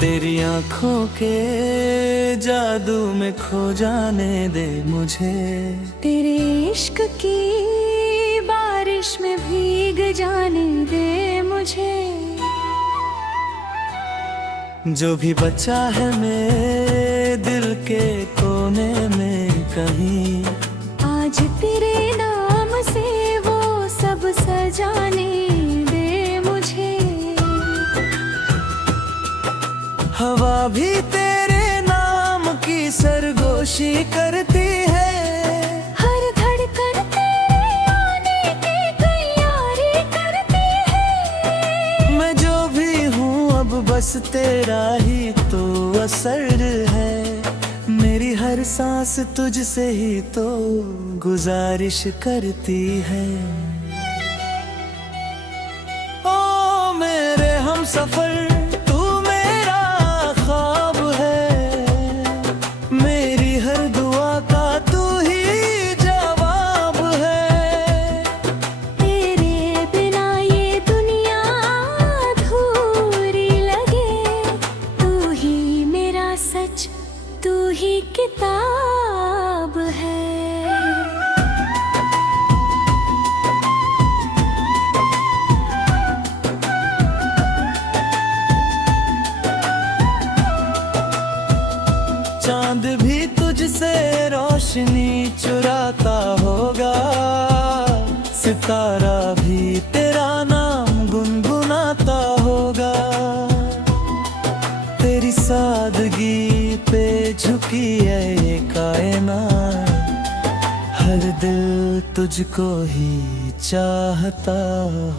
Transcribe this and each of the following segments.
तेरी आँखों के जादू में खो जाने दे मुझे। तेरे इश्क की बारिश में भीग जाने दे मुझे। जो भी बचा है मेरे दिल के कोने में कहीं, आज तेरे नाम से वो सब सजाने दे मुझे। हवा भी तेरे नाम की सरगोशी करती है। हर धड़कन तेरे आने की तैयारी करती है। मैं जो भी हूँ अब बस तेरा ही तो असर है। मेरी हर सांस तुझसे ही तो गुजारिश करती है। ओ मेरे हमसफर तू मेरा ख्वाब है। मेरी हर दुआ का तू ही जवाब है। तेरे बिना ये दुनिया अधूरी लगे। तू ही मेरा सच, तू ही किताब है। चांद भी तुझसे रोशनी चुराता होगा। सितारा भी तेरा नाम गुनगुनाता होगा। तेरी सादगी पे झुकी है ये कायनात। हर दिल तुझको ही चाहता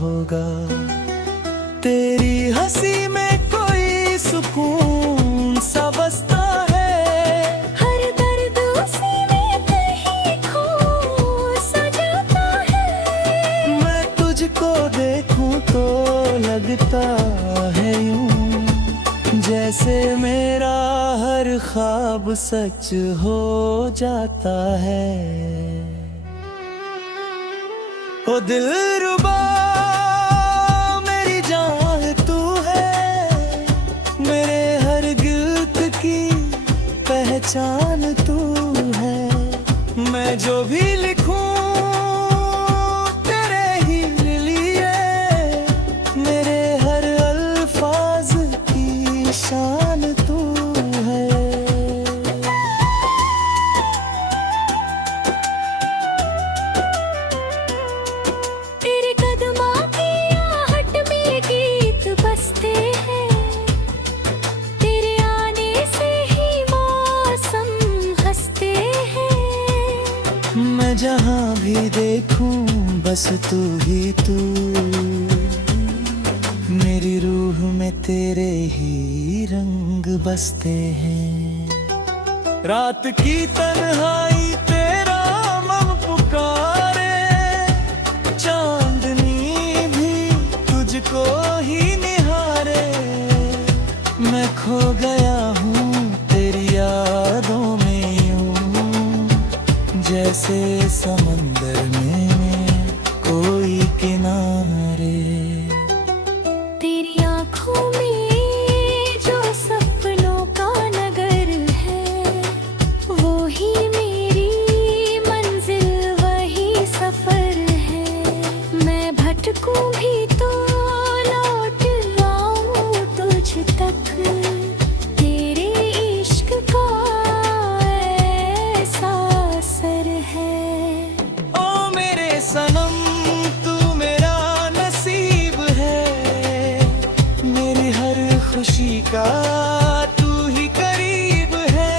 होगा। तेरी हंसी में कोई सुकून सा बसता है। हर दर्द उसी में कहीं खो सा जाता है। मैं तुझको देखूं तो लगता है यूं, जैसे मेरा हर ख्वाब सच हो जाता है। ओ दिलरुबा मेरी जान तू है। मेरे हर गिल्त की पहचान तू है। मैं जो भी लिखूं तेरे ही लिए। मेरे हर अल्फाज की शान तू है। तेरे कदमों की आहट में गीत बजते हैं। तेरे आने से ही मौसम हंसते हैं। मैं जहाँ भी देखूं बस तू ही तू। मेरी रूह में तेरे ही रंग बसते हैं। रात की तन्हाई तेरा मम पुकारे। चांदनी भी तुझको ही निहारे। मैं खो गया हूँ तेरी यादों में यूं, जैसे समंदर में कोई किनारे। तेरी आँखों में जो सपनों का नगर है, वो ही मेरी मंजिल वही सफर है। मैं भटकूं भी तो लौट आऊं तुझ तक। तेरे इश्क का ऐसा असर है। ओ मेरे सनम तू मेरा नसीब है। मेरी हर खुशी का तू ही करीब है।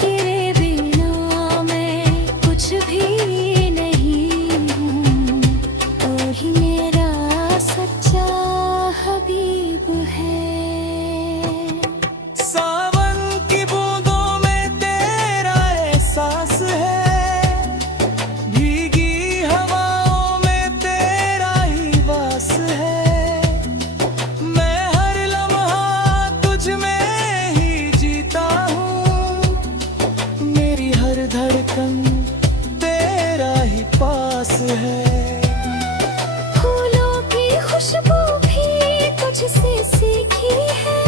तेरे बिना मैं कुछ भी नहीं हूँ। तू ही मेरा सच्चा हबीब है। सावन की बूंदों में तेरा एहसास है। भीगी हवाओं में तेरा ही वास है। मैं हर लम्हा तुझ में ही जीता हूँ। मेरी हर धड़कन तेरा ही पास है। फूलों की खुशबू भी तुझसे सीखी है।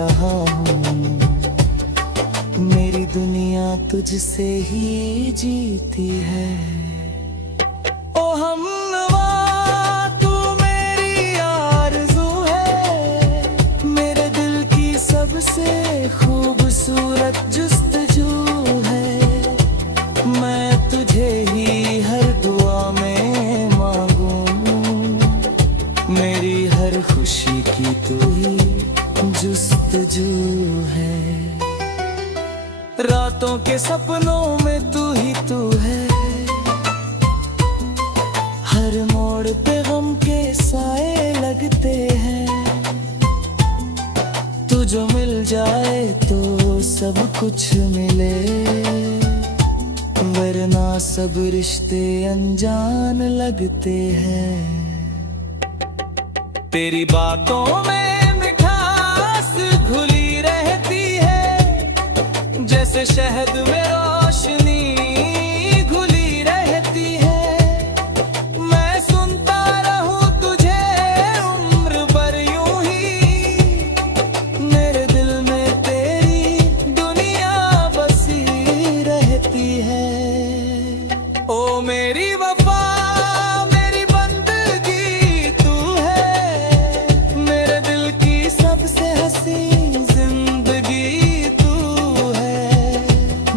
रहा हूँ। मेरी दुनिया तुझसे ही जीती है। ओ हमनवा तू मेरी आरज़ू है, मेरे दिल की सबसे खूबसूरत जुस्तजू है। मैं तुझे ही हर दुआ में मांगूं, मेरी हर खुशी की तू ही जुस्तजू है। रातों के सपनों में तू ही तू है, हर मोड़ पे गम के साए लगते हैं। तू जो मिल जाए तो सब कुछ मिले, वरना सब रिश्ते अनजान लगते हैं। तेरी बातों में मिठास घुली रहती है, जैसे शहद में रोशनी घुली रहती है। मैं सुनता रहूं तुझे उम्र भर यूं ही, मेरे दिल में तेरी दुनिया बसी रहती है। ओ मेरी वफा मेरी बंदगी तू है, मेरे दिल की सबसे हंसी जिंदगी तू है।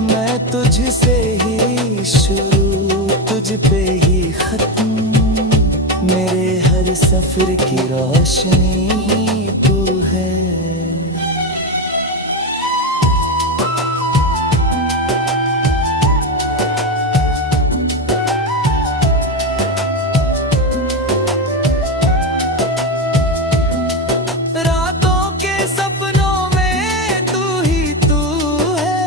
मैं तुझसे ही शुरू तुझ पे ही खत्म, मेरे हर सफर की रोशनी तू है। रातों के सपनों में तू ही तू है,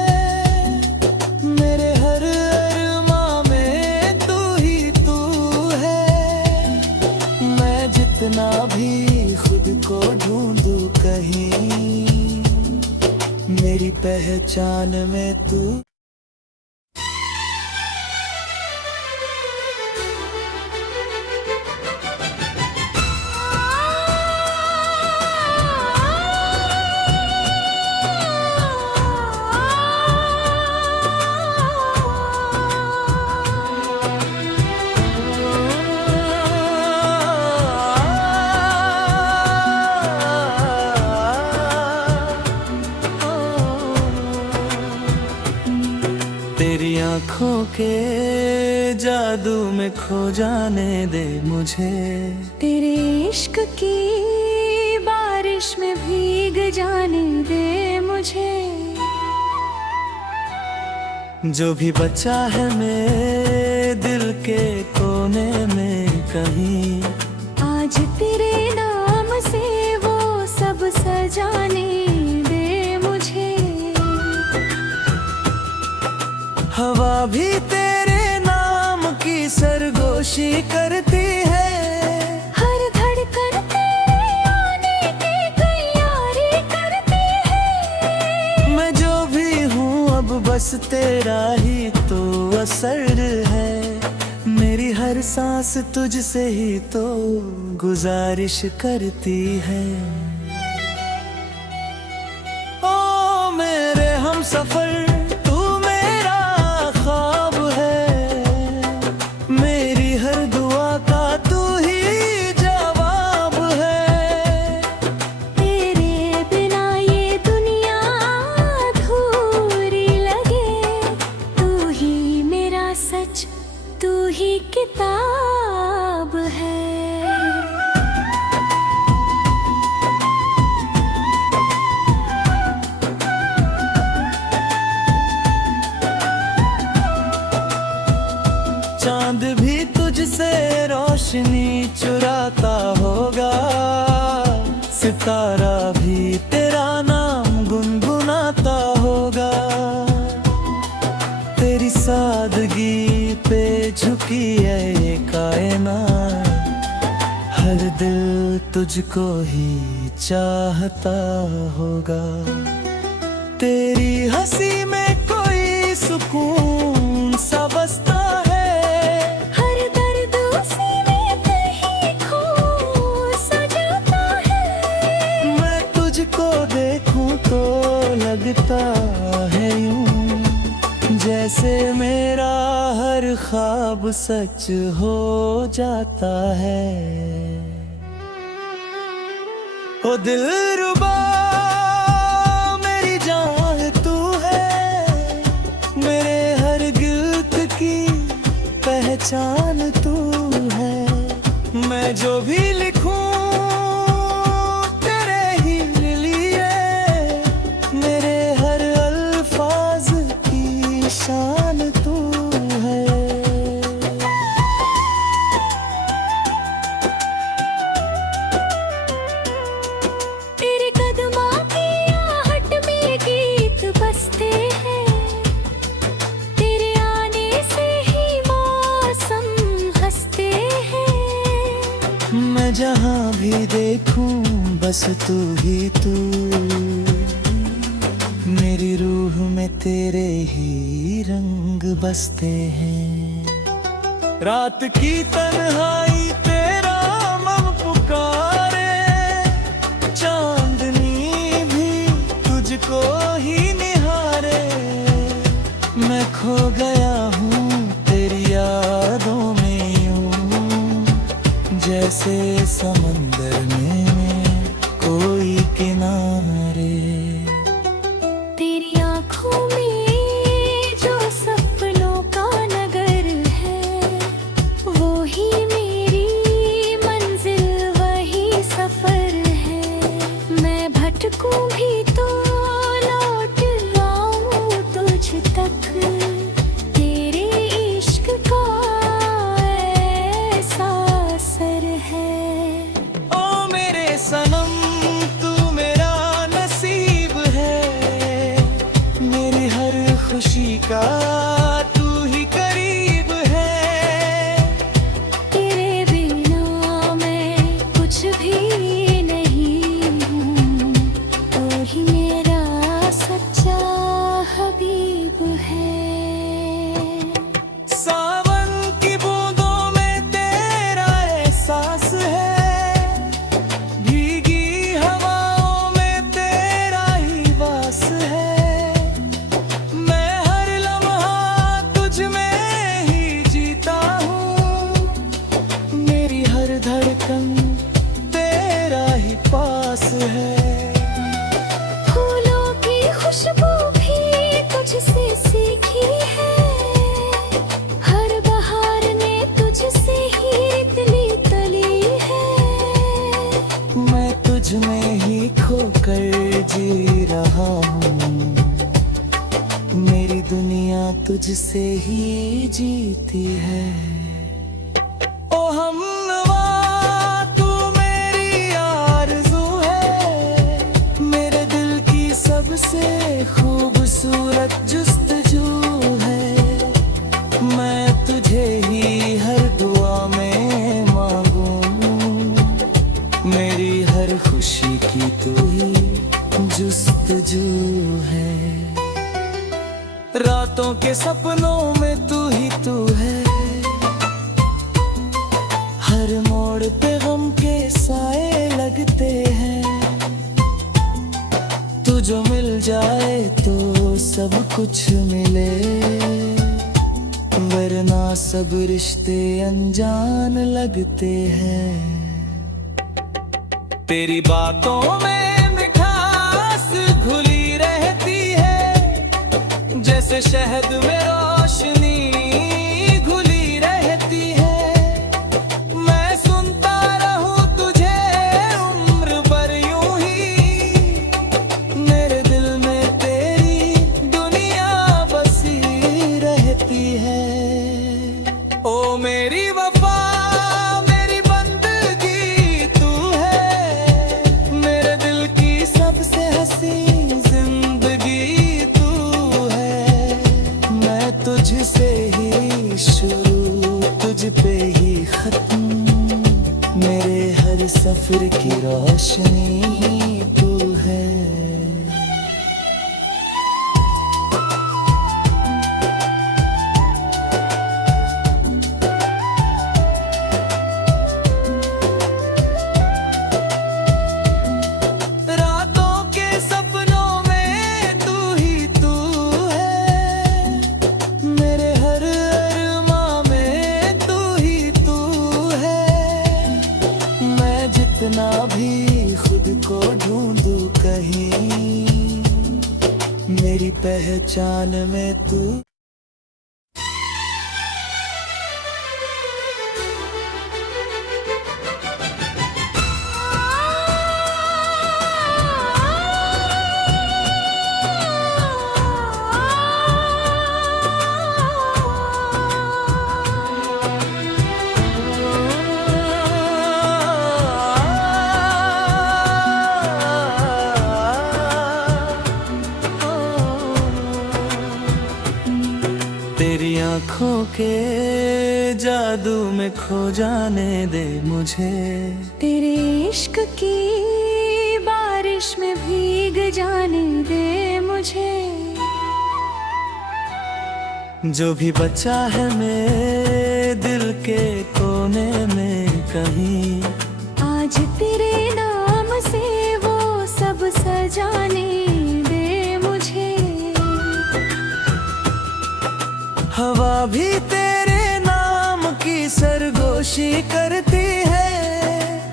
मेरे हर अरमां में तू ही तू है। मैं जितना भी खुद को ढूंढूं कहीं, मेरी पहचान में तू। तेरी आँखों के जादू में खो जाने दे मुझे, तेरे इश्क की बारिश में भीग जाने दे मुझे। जो भी बचा है मेरे दिल के कोने में कहीं, आज तेरे नाम से वो सब सजाने दे मुझे। हवा भी तेरे नाम की सरगोशी करती है, हर धड़कन तेरे आने की तैयारी करती है। मैं जो भी हूँ अब बस तेरा ही तो असर है। मेरी हर सांस तुझसे ही तो गुजारिश करती है। ओ मेरे हमसफर तू मेरा ख्वाब है, मेरी हर दुआ का तू ही जवाब है। तेरे बिना ये दुनिया अधूरी लगे, तू ही मेरा सच, तू ही किताब है। चांद भी तुझसे रोशनी चुराता होगा, सितारा भी तेरा नाम गुनगुनाता होगा। तेरी सादगी पे झुकी है ये कायनात, हर दिल तुझको ही चाहता होगा। तेरी हंसी में कोई सुकून सा बसता है, हर दर्द उसी में कहीं खो सा जाता है। मैं तुझको देखूं जैसे मेरा हर ख्वाब सच हो जाता है। ओ दिलरुबा मेरी जान तू है, मेरे हर गिल्त की पहचान तू है। मैं जो भी लिखूं तेरे ही लिए, मेरे हर अल्फाज की शान तू है। तेरे कदमों की आहट में गीत बजते हैं, तेरे आने से ही मौसम हंसते हैं। मैं जहाँ भी देखूं बस तू ही तू, मेरी रूह में तेरे ही रंग बसते हैं। रात की तन्हाई तेरा मम पुकारे, चांदनी भी तुझको ही निहारे। मैं खो गया हूँ तेरी यादों में यूं, जैसे समंदर में कोई किनारे। तेरी आँखों में जो सपनों का नगर है, वो ही मेरी मंजिल वही सफर है। मैं भटकूं भी तो लौट आऊं तुझ तक, तेरे इश्क का ऐसा असर है। ओ मेरे सनम तू मेरा नसीब है, मेरी हर खुशी का तू ही करीब है। तेरे बिना मैं कुछ भी नहीं हूँ, तू ही मेरा सच्चा हबीब है। सावन की बूंदों में तेरा एहसास है, भीगी हवाओं में तेरा ही वास है। मैं हर लम्हा तुझ में ही जीता हूँ, मेरी हर धड़कन तेरा ही पास है। फूलों की खुशबू भी तुझसे सीखी है, हर बहार ने तुझसे ही तिली तली है। मैं तुझ में ही खोकर जी रहा हूँ, मेरी दुनिया तुझसे ही जीती है। ओ हमनवा तू मेरी आरज़ू है, मेरे दिल की सबसे खूबसूरत जुस्तजू है। मैं तुझे ही हर दुआ में मांगूं, मेरी हर खुशी की तू ही जुस्तजू है। रातों के सपनों में तू ही तू है, हर मोड़ पे गम के साए लगते हैं। तू जो मिल जाए तो सब कुछ मिले, वरना सब रिश्ते अनजान लगते हैं। तेरी बातों में मिठास घुली रहती है, जैसे शहद में रोशनी घुली रहती है। मैं सुनता रहूं तुझे उम्र भर यूं ही, मेरे दिल में तेरी दुनिया बसी रहती है। ओ मेरी वफा मेरी बंदगी तू है, मेरे दिल की सबसे हंसी जिंदगी तू है। मैं तुझसे ही शुरू तुझ पे ही खत्म, मेरे हर सफर की रोशनी तू है। रातों के सपनों में तू ही तू है, पहचान में तू। तेरी आँखों के जादू में खो जाने दे मुझे, तेरे इश्क की बारिश में भीग जाने दे मुझे। जो भी बचा है मेरे दिल के कोने में कहीं, आज तेरे नाम से वो सब सजाने दे मुझे। हवा भी तेरे नाम की सरगोशी करती है,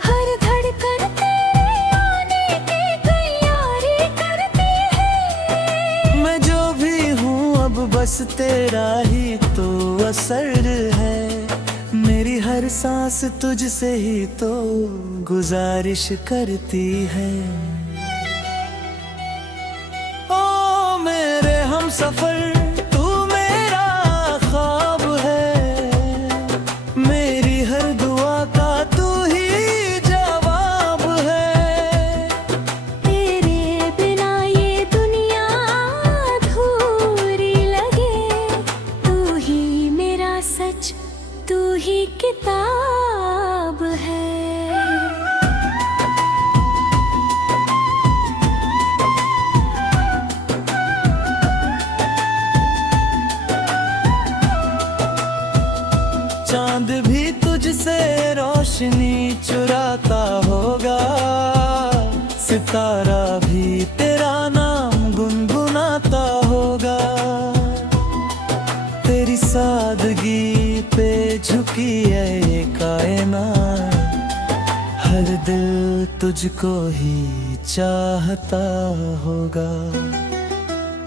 हर धड़कन तेरे आने की तैयारी करती है। मैं जो भी हूँ अब बस तेरा ही तो असर है, मेरी हर सांस तुझसे ही तो गुजारिश करती है। ओ मेरे हमसफर तू ही किताब है। चांद भी तुझसे रोशनी चुराता होगा, सितारा भी तेरा नाम गुनगुनाता होगा। तेरी सादगी पे झुकी है ये कायनात, हर दिल तुझको ही चाहता होगा।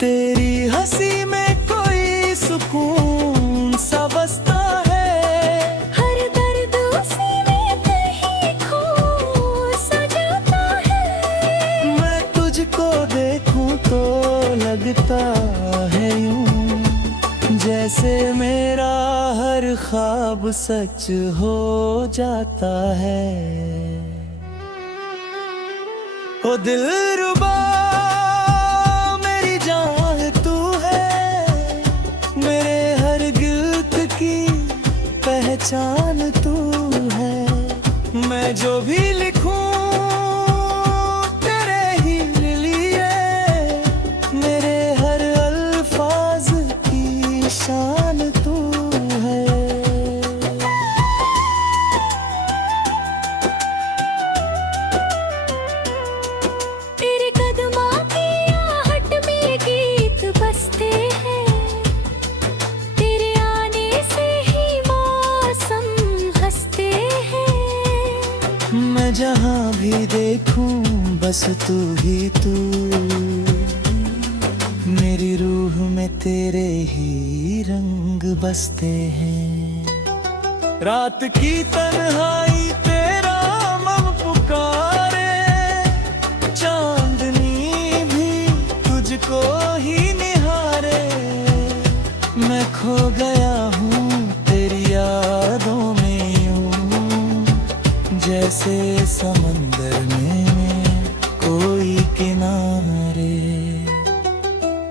तेरी हंसी में कोई सुकून सा बसता है, हर दर्द उसी में कहीं खो सा जाता है। मैं तुझको देखूं तो लगता है यूं जैसे मेरा हर ख्वाब सच हो जाता है। ओ दिलरुबा मेरी जान तू है, मेरे हर गिल्त की पहचान तू है। मैं जो भी लिखूं तेरे ही लिए, मेरे हर अल्फाज की शान तू है। तेरे कदमों की आहट में गीत बजते हैं, तेरे आने से ही मौसम हंसते हैं। मैं जहाँ भी देखूं बस तू ही तू, मेरी रूह में तेरे ही रंग बसते हैं। रात की तन्हाई तेरा मम पुकारे, चांदनी भी तुझको ही निहारे। मैं खो गया हूँ तेरी यादों में यूं, जैसे समंदर में कोई किनारे।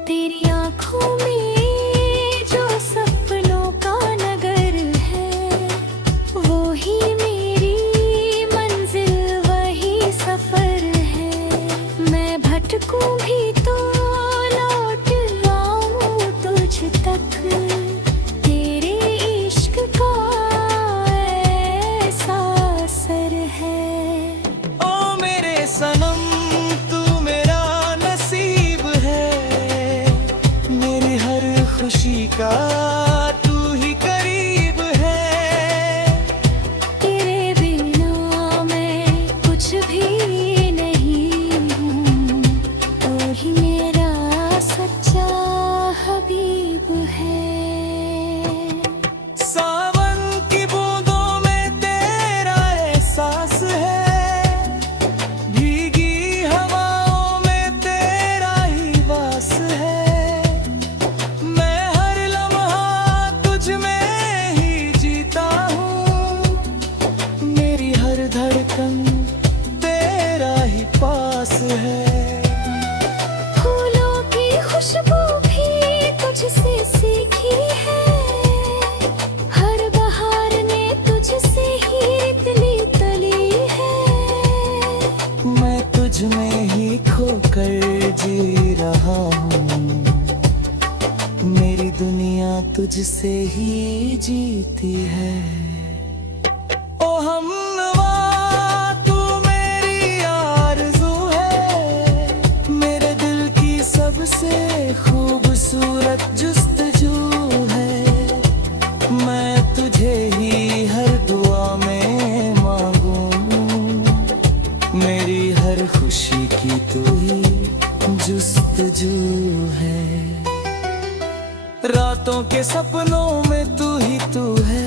तेरी आँखों में जो सपनों का नगर है, वो ही मेरी मंजिल वही सफर है। मैं भटकूं भी तो लौट आऊं तुझ तक, तेरे इश्क का ऐसा असर है। ओ मेरे सनम तू मेरा नसीब है, मेरी हर खुशी का तू ही करीब है। तेरे बिना मैं कुछ भी नहीं हूँ, तू ही मेरा सच्चा तुझसे ही जीती है। ओ हमनवा तू मेरी आरज़ू है, मेरे दिल की सबसे खूबसूरत जुस्तजू है। मैं तुझे ही हर दुआ में मांगूं, मेरी हर खुशी की तू ही जुस्तजू है। रातों के सपनों में तू ही तू है,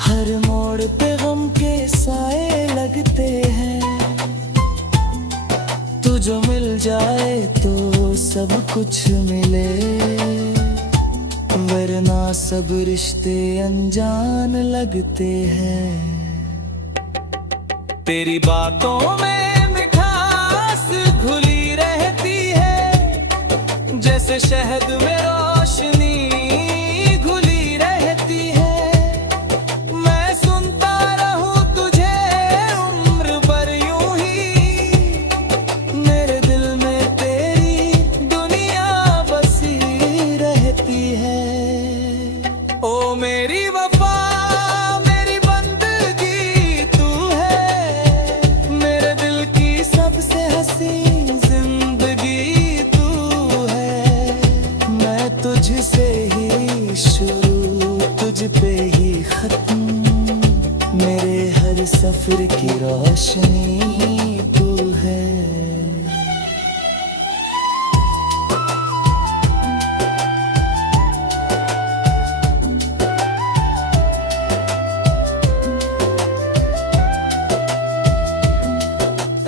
हर मोड़ पे गम के साए लगते हैं। तू जो मिल जाए तो सब कुछ मिले, वरना सब रिश्ते अनजान लगते हैं। तेरी बातों में मिठास घुली रहती है, जैसे शहद में रोशनी घुली रहती है। मैं सुनता रहूं तुझे उम्र भर यूं ही, मेरे दिल में तेरी दुनिया बसी रहती है। ओ मेरी वफा मेरी बंदगी तू है, मेरे दिल की सबसे हंसी जिंदगी तू है। मैं तुझसे ही शुरू तुझ पे ही खत्म, मेरे हर सफर की रोशनी तू है।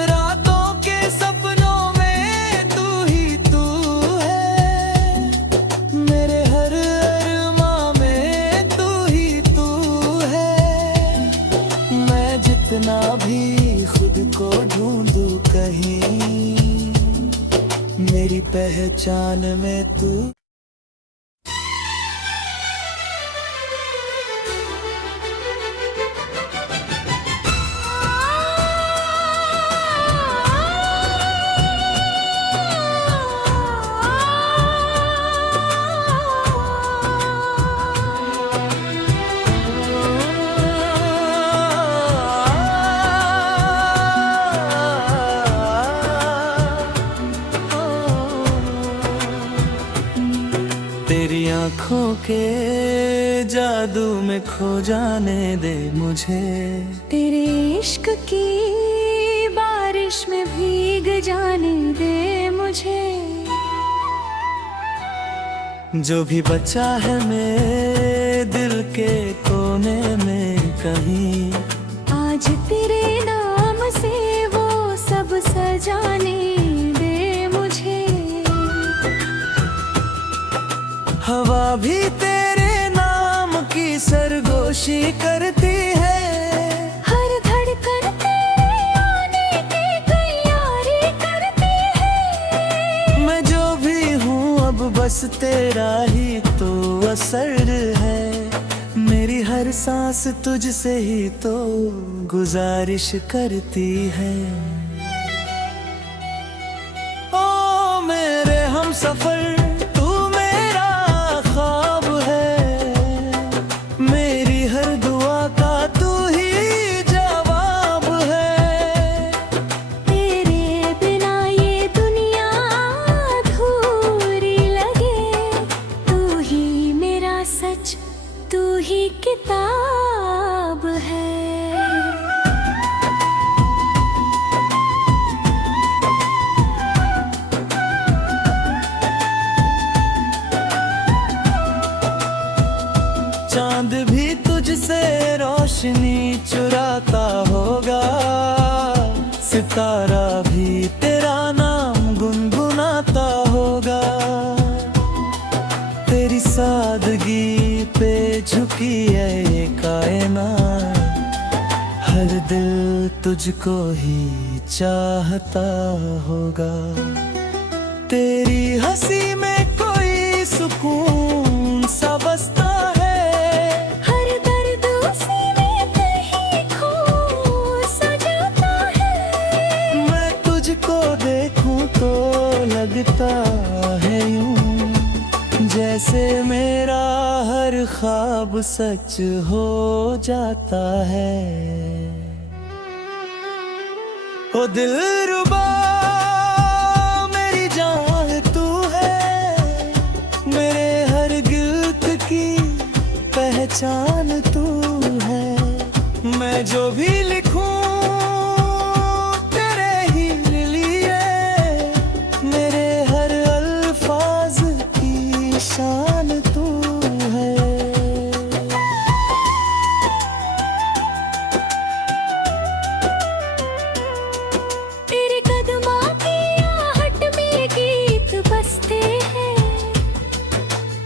रातों के सपनों में तू ही तू है, मेरे हर अरमां में तू ही तू है। मैं जितना भी खुद को ढूंढूं कहीं, मेरी पहचान में तू। तेरी आँखों के जादू में खो जाने दे मुझे, तेरे इश्क की बारिश में भीग जाने दे मुझे। जो भी बचा है मेरे दिल के कोने में कहीं, आज तेरे नाम से वो सब सजाने दे मुझे। हवा भी तेरे नाम की सरगोशी करती है। हर धड़कन तेरे आने की तैयारी करती है। मैं जो भी हूँ अब बस तेरा ही तो असर है, मेरी हर सांस तुझसे ही तो गुजारिश करती है। ओ मेरे हमसफर तू मेरा ख्वाब है, मेरी हर दुआ का तू ही जवाब है। तेरे बिना ये दुनिया अधूरी लगे, तू ही मेरा सच, तू ही किताब है। चांद भी तुझसे रोशनी चुराता होगा, सितारा भी तेरा नाम गुनगुनाता होगा। तेरी सादगी पे झुकी है ये कायनात, हर दिल तुझको ही चाहता होगा। तेरी हंसी में कोई सुकून सा बसता है, हर दर्द उसी में कहीं खो सा जाता है। मैं तुझको देखूं तो लगता है यूं, जैसे मेरा हर ख्वाब सच हो जाता है। ओ दिलरुबा मेरी जान तू है, मेरे हर गिल्त की पहचान तू है। मैं जो भी लिखूं तेरे ही लिए, मेरे हर अल्फाज की शान तू है। तेरे कदमों की आहट में गीत बजते हैं,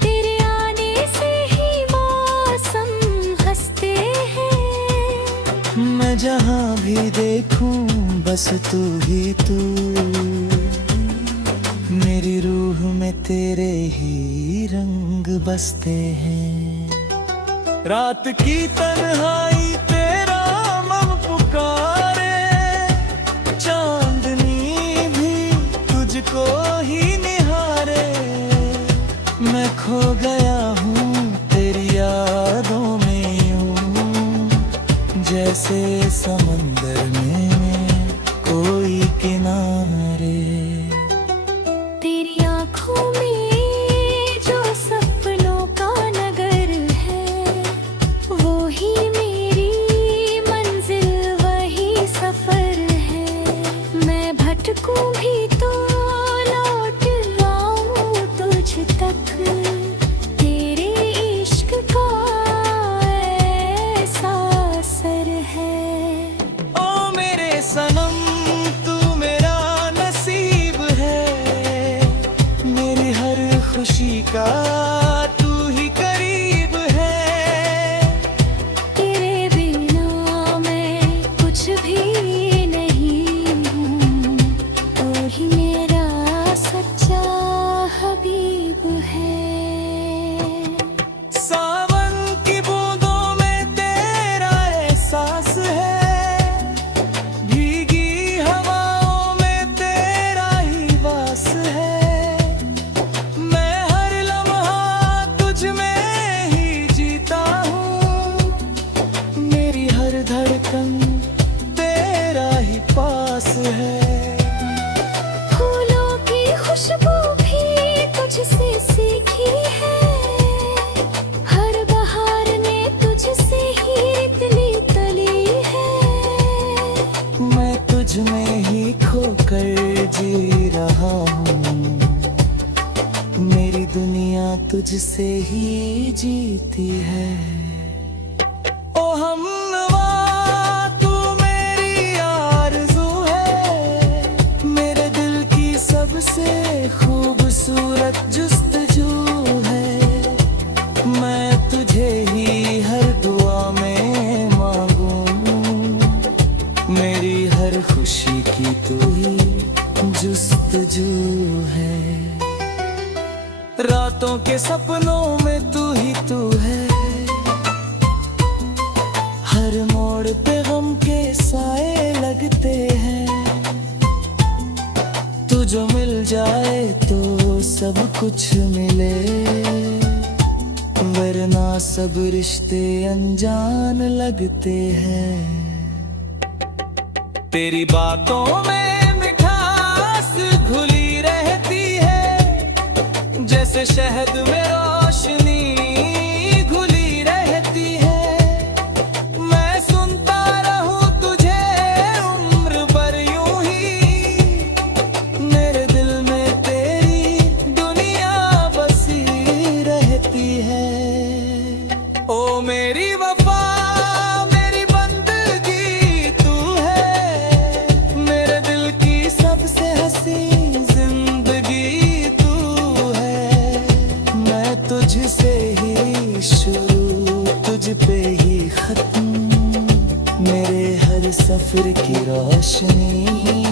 तेरे आने से ही मौसम हंसते हैं। मैं जहाँ भी देखूं बस तू ही तू, मेरी रूह में तेरे ही रंग बसते हैं। रात की तन्हाई तेरा मम पुकारे, चांदनी भी तुझको ही निहारे। मैं खो गया हूँ तेरी यादों में यूं, जैसे समंदर में कोई किनारे। तेरी आँखों में जो सपनों का नगर है, वो ही मेरी मंजिल वही सफर है। मैं भटकूं भी तो लौट आऊं तुझ तक, तेरे इश्क का ऐसा असर है। ओ मेरे सनम तू मेरा नसीब है, मेरी हर खुशी का तू ही करीब है। तेरे बिना मैं कुछ भी नहीं हूँ, तू ही मेरा सच्चा हबीब है। सावन की बूंदों में तेरा एहसास है, भीगी हवाओं में तेरा ही वास है। मैं हर लम्हा तुझ में ही जीता हूँ, मेरी हर धड़कन तेरा ही पास है। फूलों की खुशबू भी तुझसे सीखी है, हर बहार ने तुझसे ही तिली तली है। मैं तुझ में ही खोकर जी रहा हूँ, मेरी दुनिया तुझसे ही जीती है। ओ हमनवा तू मेरी आरज़ू है, मेरे दिल की सबसे खूबसूरत जुस्तजू है। मैं तुझे ही हर दुआ में मांगूं, मेरी हर खुशी की तू ही जुस्तजू है। रातों के सपनों में तू ही तू है, हर मोड़ पे गम के साए लगते हैं। तू जो मिल जाए तो सब कुछ मिले, वरना सब रिश्ते अनजान लगते हैं। तेरी बातों में मिठास घुली रहती है, जैसे शहद में रोशनी घुली रहती है। मैं सुनता रहूं तुझे उम्र भर यूं ही, मेरे दिल में तेरी दुनिया बसी रहती है। ओ मेरी वफा मेरी बंदगी तू है, मेरे दिल की सबसे हसी जिंदगी तू है। मैं तुझसे ही शुरू तुझ पे ही खत्म, मेरे हर सफर की रोशनी